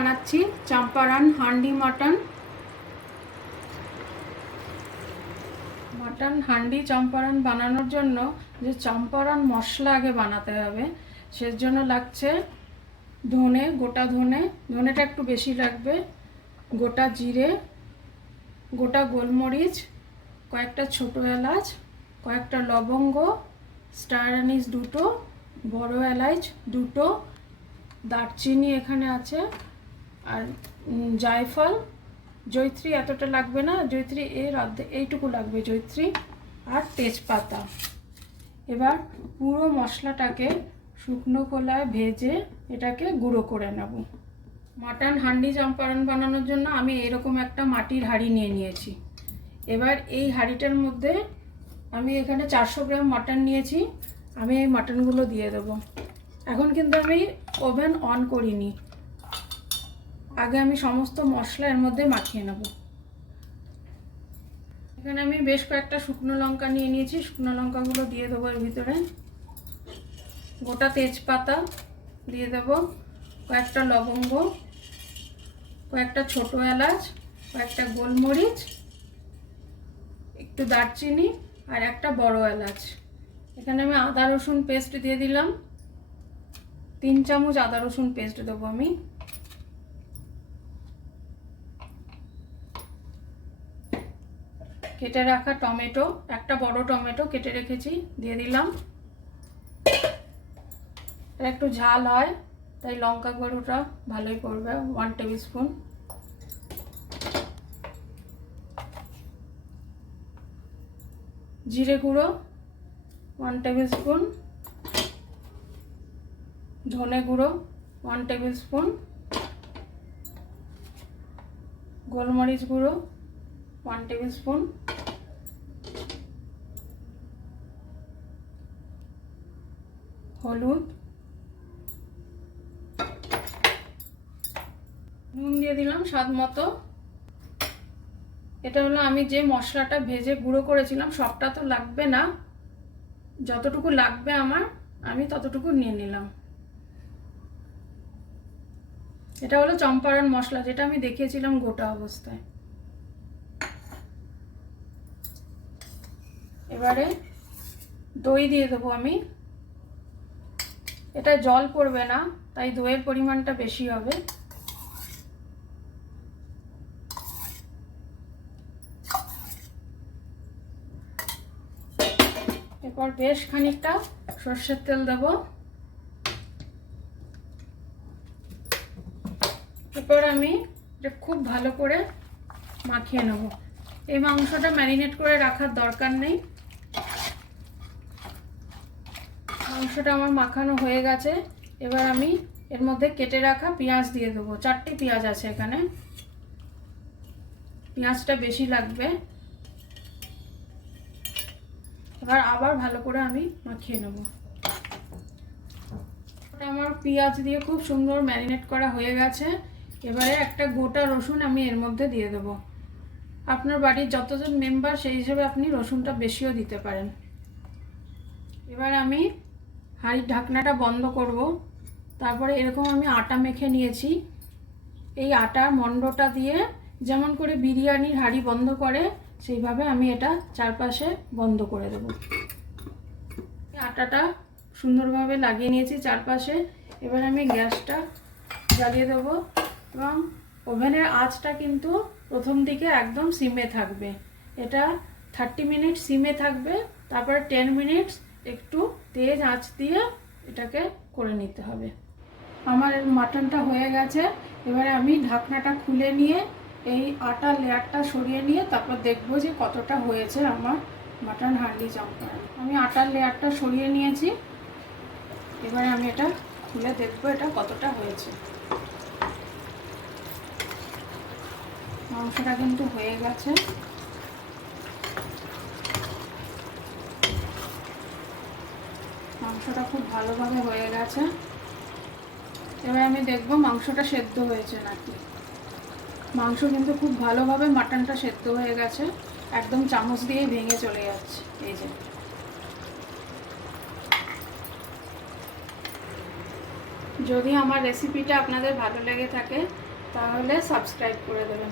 বানাচ্ছি Champaran handi mutton. Mutton handi Champaran বানানোর জন্য যে চম্পারন মশলা আগে বানাতে হবে, সেজন্য লাগছে ধনে, গোটা ধনে, ধনেটা একটু বেশি লাগবে, গোটা জিরে, গোটা গোলমরিচ, কয়েকটা ছোটো এলাচ, কয়েকটা লবঙ্গ, স্টার অ্যানিস দুটো, বড় এলাচ দুটো, দারচিনি এখানে আছে, আর জায়ফল, জয়িত্রী এতটা লাগবে না, জয়িত্রী এর অর্ধেক এইটুকু লাগবে জয়িত্রী, আর তেজপাতা। এবার পুরো মশলাটাকে শুকনো খোলায় ভেজে এটাকে গুঁড়ো করে নেব। মাটন হান্ডি চম্পারন বানানোর জন্য আমি এরকম একটা মাটির হাঁড়ি নিয়ে নিয়েছি। এবার এই হাঁড়িটার মধ্যে আমি এখানে 400 গ্রাম মাটন নিয়েছি। আমি এই মাটনগুলো দিয়ে দেবো। এখন কিন্তু আমি ওভেন অন করিনি, আগে আমি সমস্ত মশলা এর মধ্যে মাখিয়ে নেব। এখানে আমি বেশ কয়েকটা শুকনো লঙ্কা নিয়ে নিয়েছি, শুকনো লঙ্কাগুলো দিয়ে দেবো এর ভিতরে। গোটা তেজপাতা দিয়ে দেবো, কয়েকটা লবঙ্গ, কয়েকটা ছোটো এলাচ, কয়েকটা গোলমরিচ, একটু দারচিনি, আর একটা বড় এলাচ। এখানে আমি আদা রসুন পেস্ট দিয়ে দিলাম, 3 চামচ আদা রসুন পেস্ট দেবো আমি। কেটে রাখা টমেটো, একটা বড় টমেটো কেটে রেখেছি, দিয়ে দিলাম। এটা একটু ঝাল হয় তাই লঙ্কা গুঁড়োটা ভালোই পড়বে, 1 টেবিল স্পুন। জিরে গুঁড়ো 1 টেবিল স্পুন, ধনে গুঁড়ো 1 টেবিল স্পুন, গোলমরিচ গুঁড়ো 1 টেবিল স্পুন, হলুদ, নুন দিয়ে দিলাম স্বাদ মতো। এটা হলো আমি যে মশলাটা ভেজে গুঁড়ো করেছিলাম, সবটা তো লাগবে না, যতটুকু লাগবে আমার আমি ততটুকু নিয়ে নিলাম। এটা হলো চম্পারন মশলা, যেটা আমি দেখিয়েছিলাম গোটা অবস্থায়। এবারে দই দিয়ে দেবো আমি। এটা জল পড়বে না, তাই দইয়ের পরিমাণটা বেশি হবে। এরপর বেশ খানিকটা সর্ষের তেল দেব। এরপর আমি এটা খুব ভালো করে মাখিয়ে নেব। এই মাংসটা ম্যারিনেট করে রাখার দরকার নেই। মাংসটা আমার মাখানো হয়ে গেছে। এবার আমি এর মধ্যে কেটে রাখা পেঁয়াজ দিয়ে দেবো। 4টে পেঁয়াজ আছে এখানে, পেঁয়াজটা বেশি লাগবে। এবার আবার ভালো করে আমি মাখিয়ে নেব। আমার পেঁয়াজ দিয়ে খুব সুন্দর ম্যারিনেট করা হয়ে গেছে। এবারে একটা গোটা রসুন আমি এর মধ্যে দিয়ে দেব। আপনার বাড়ির যতজন মেম্বার সেই হিসেবে আপনি রসুনটা বেশিও দিতে পারেন। এবার আমি হাঁড়ির ঢাকনাটা বন্ধ করব। তারপরে এরকম আমি আটা মেখে নিয়েছি। এই আটার মণ্ডটা দিয়ে যেমন করে বিরিয়ানির হাঁড়ি বন্ধ করে, সেইভাবে আমি এটা চারপাশে বন্ধ করে দেব। আটাটা সুন্দরভাবে লাগিয়ে নিয়েছি চারপাশে। এবার আমি গ্যাসটা জ্বালিয়ে দেব এবং ওভেনের আঁচটা কিন্তু প্রথম দিকে একদম সিমে থাকবে। এটা 30 মিনিট সিমে থাকবে, তারপরে 10 মিনিটস একটু তেজ আঁচ দিয়ে এটাকে করে নিতে হবে। আমার মাটনটা হয়ে গেছে। এবারে আমি ঢাকনাটা খুলে নিয়ে এই আটার লেয়ারটা সরিয়ে নিয়ে তারপর দেখবো যে কতটা হয়েছে আমার মাটন হান্ডি চম্পারন। আমি আটার লেয়ারটা সরিয়ে নিয়েছি। এবারে আমি এটা খুলে দেখবো এটা কতটা হয়েছে। মাংসটা কিন্তু হয়ে গেছে। মাংসটা খুব ভালোভাবে হয়ে গেছে। এবার আমি দেখবো মাংসটা সেদ্ধ হয়েছে নাকি। মাংস কিন্তু খুব ভালোভাবে মাটনটা সেদ্ধ হয়ে গেছে, একদম চামচ দিয়ে ভেঙে চলে যাচ্ছে। এই যে যদি আমার রেসিপিটা আপনাদের ভালো লেগে থাকে তাহলে সাবস্ক্রাইব করে দেবেন।